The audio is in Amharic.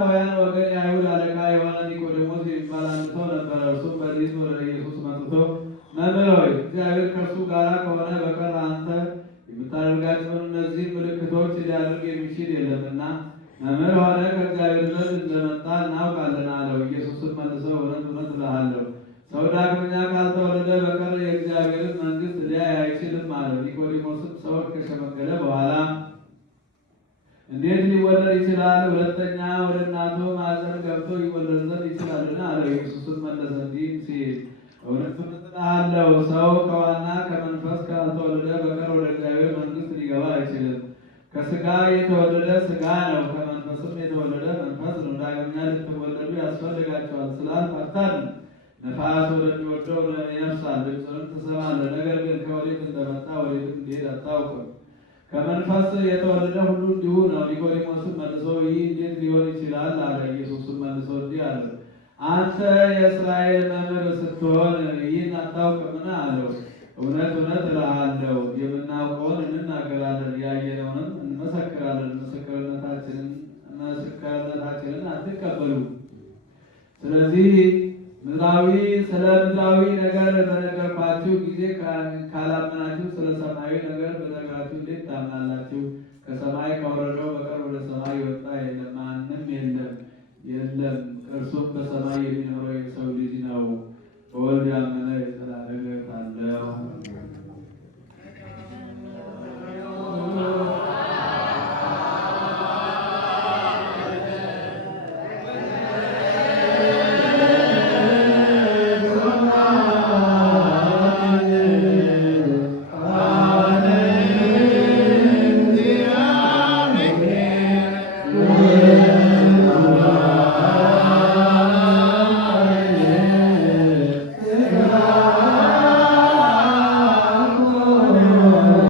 ከፈሪሳውያን ወገን የአይሁድ አለቃ የሆነ ኒቆዲሞስ የሚባል አንድ ሰው ነበረ። እርሱም በዚህ ወደ ኢየሱስ መጥቶ መምህር ሆይ እግዚአብሔር ከእርሱ ጋር ከሆነ በቀር አንተ የምታደርጋቸውን እነዚህ ምልክቶች ሊያደርግ የሚችል የለምና መምህር ሆነ ከእግዚአብሔር ዘንድ እንደመጣ እናውቃለን አለው። ኢየሱስም መልሰው እውነት እውነት እልሃለሁ ሰው ዳግመኛ ካልተወለደ በቀር የእግዚአብሔርን መንግሥት ሊያይ አይችልም አለው። ኒቆዲሞስም ሰው ከሸመገለ በኋላ እንዴት ሊወለድ ይችላል? ሁለተኛ ወደ እናቱ ማኅፀን ገብቶ ይወለድ ዘንድ ይችላልን? አለው። ኢየሱስም መለሰ እንዲህ ሲል እውነት እውነት እልሃለሁ ሰው ከውኃና ከመንፈስ ካልተወለደ በቀር ወደ እግዚአብሔር መንግሥት ሊገባ አይችልም። ከሥጋ የተወለደ ሥጋ ነው፣ ከመንፈስም የተወለደ መንፈስ ነው። ዳግመኛ ልትወለዱ ያስፈልጋቸዋል ስላልክ አታድርግ። ነፋስ ወደሚወደው ይነፍሳል፣ ድምፁንም ትሰማለህ፣ ነገር ግን ከወዴት እንደመጣ ወዴትም እንዲሄድ አታውቅም። ከመንፈስ የተወለደ ሁሉ እንዲሁ ነው። ኒቆዲሞስም መልሶ ይህ እንዴት ሊሆን ይችላል አለ። ኢየሱስም መልሶ እንዲህ አለ አንተ የእስራኤል መምህር ስትሆን ይህን አታውቅምን? አለው። እውነት እውነት እልሃለሁ የምናውቀውን እንናገራለን፣ ያየነውንም እንመሰክራለን፣ ምስክርነታችንን አትቀበሉም። ስለዚህ ስለ ምድራዊ ነገር በነገርኳችሁ ጊዜ ካላመናችሁ ስለ ሰማያዊ ነገር በነገራችሁ እንዴት ታምናላችሁ? ከሰማይ ከወረደው